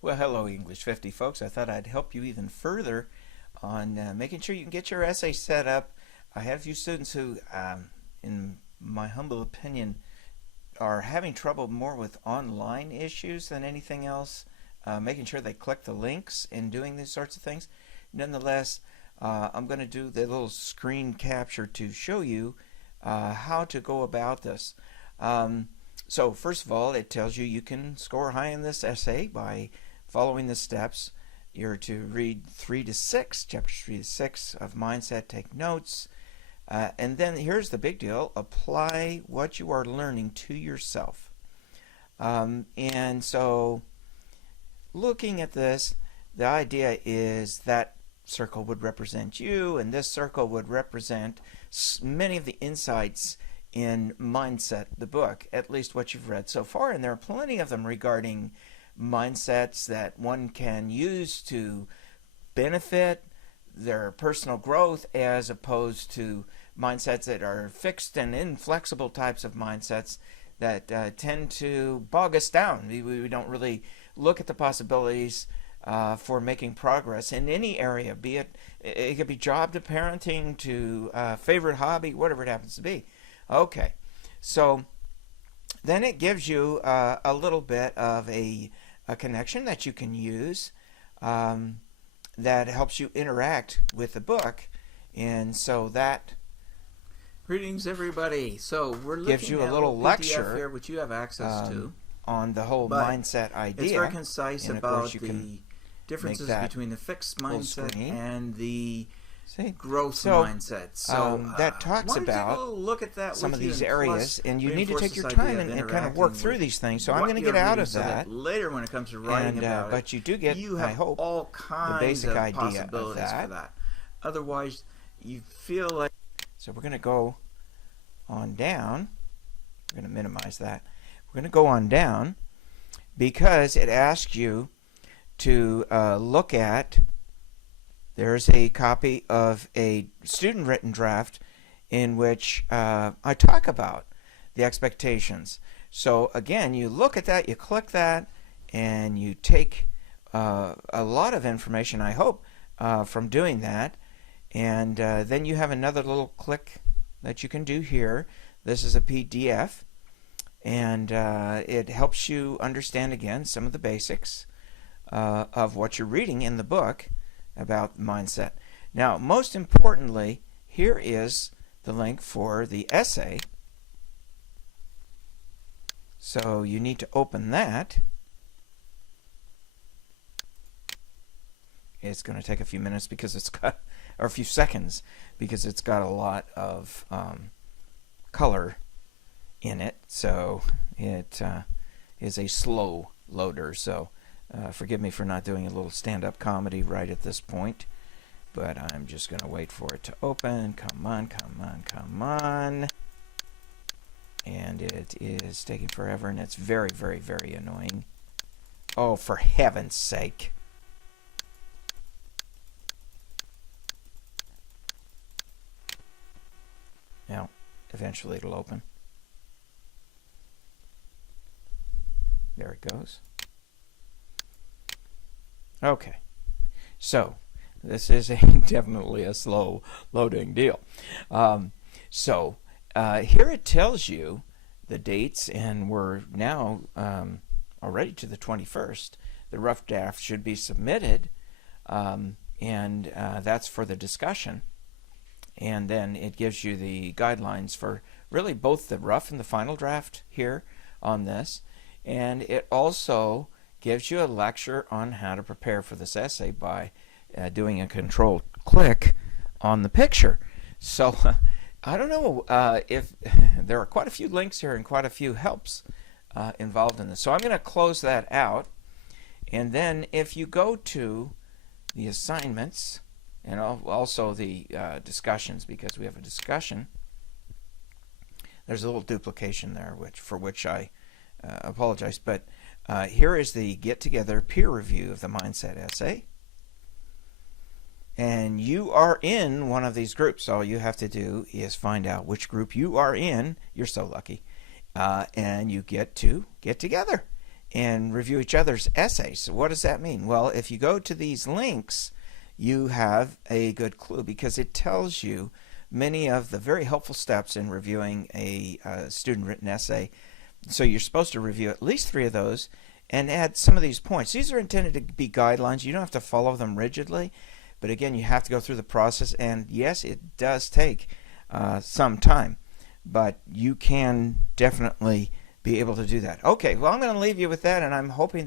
Well, hello, English 50 folks. I thought I'd help you even further on making sure you can get your essay set up. I have a few students who, in my humble opinion, are having trouble more with online issues than anything else, making sure they click the links and doing these sorts of things. Nonetheless, I'm going to do the little screen capture to show you how to go about this. So first of all, it tells you you can score high in this essay by following the steps. You're to read 3 to 6, chapters 3 to 6 of Mindset, take notes, and then here's the big deal: apply what you are learning to yourself. And so looking at this, the idea is that circle would represent you, and this circle would represent many of the insights in Mindset, the book, at least what you've read so far. And there are plenty of them regarding mindsets that one can use to benefit their personal growth, as opposed to mindsets that are fixed and inflexible types of mindsets that tend to bog us down. We don't really look at the possibilities for making progress in any area, be it could be job to parenting to favorite hobby, whatever it happens to be. Okay, so then it gives you a little bit of a connection that you can use that helps you interact with the book, and so that Greetings, everybody. So we're looking gives you at a little PDF lecture here, which you have access to, on the whole but mindset idea. it's very concise and of about course you the can differences between the fixed mindset screen. and the See? growth So, mindset. So that talks why don't you about take a little look at that some with of you, these and areas, plus and you need to reinforce take your this time idea and kind of work interacting through with these things. So I'm what going to you're get out reading of so that. later, when it comes to writing And about but you do it, get, you I have hope, all kinds basic of idea of possibilities that. for that. Otherwise, you feel like So we're going to go on down. We're going to minimize that. We're going to go on down because it asks you to look at, there's a copy of a student written draft in which I talk about the expectations. So again, you look at that, you click that, and you take a lot of information, I hope, from doing that. And then you have another little click that you can do here. This is a PDF, and it helps you understand again some of the basics of what you're reading in the book about mindset. Now, most importantly, here is the link for the essay. So you need to open that. It's going to take a few minutes because it's got, or a few seconds, because it's got a lot of color in it. So it is a slow loader. So forgive me for not doing a little stand-up comedy right at this point, but I'm just going to wait for it to open. Come on, come on, come on. And it is taking forever, and it's very, very, very annoying. Oh, for heaven's sake. Now, eventually it'll open. There it goes. Okay, so this is definitely a slow loading deal. Here it tells you the dates, and we're now already to the 21st. The rough draft should be submitted, and that's for the discussion. And then it gives you the guidelines for really both the rough and the final draft here on this. And it also gives you a lecture on how to prepare for this essay by doing a controlled click on the picture. So I don't know if there are quite a few links here and quite a few helps involved in this. So I'm going to close that out. And then if you go to the assignments, and also the discussions, because we have a discussion, there's a little duplication there, for which I apologize. But here is the get-together peer review of the Mindset essay. And you are in one of these groups. All you have to do is find out which group you are in. You're so lucky. And you get to get together and review each other's essays. What does that mean? Well, if you go to these links, you have a good clue because it tells you many of the very helpful steps in reviewing a student-written essay. So you're supposed to review at least 3 of those and add some of these points. These are intended to be guidelines. You don't have to follow them rigidly, but again, you have to go through the process, and yes, it does take some time, but you can definitely be able to do that. Okay, well, I'm going to leave you with that, and I'm hoping